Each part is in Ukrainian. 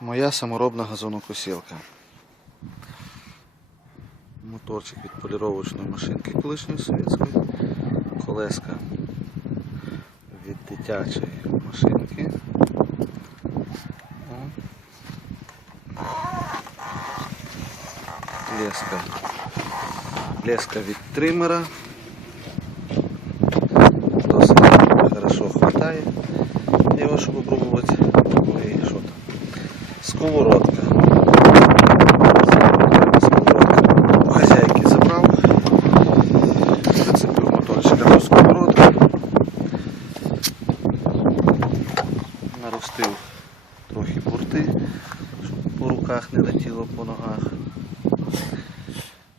Моя саморобна газонокосілка. Моторчик від поліровочної машинки колишньої совєтської. Колеска від дитячої машинки. Леска. Леска від тримера. Досить хорошо хватає. Його, щоб. Сковородка. Сковородка. Хазяйки забрав. Прицепив моторчика до сковородки. Наростив трохи бурти, щоб по руках не летіло по ногах.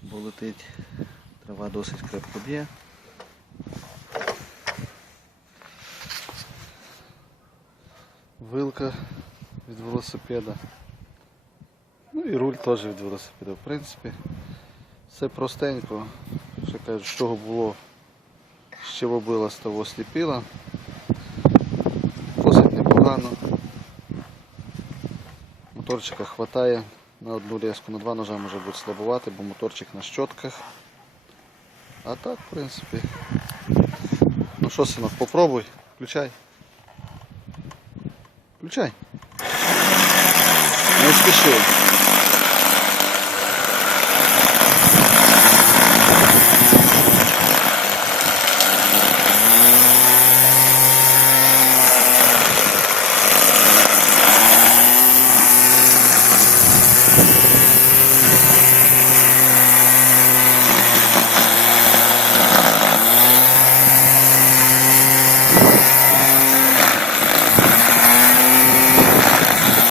Бо летить трава досить крепко б'є. Вилка від велосипеда. Ну і руль теж від велосипеда. В принципі, все простенько. Ще кажуть, з чого було, з чого було, з того сліпило. Досить непогано. Моторчика хватає на одну леску, на два ножа може бути слабувати, бо моторчик на щотках. А так, в принципі. Ну що, синок, попробуй, включай. Включай. Не спіши.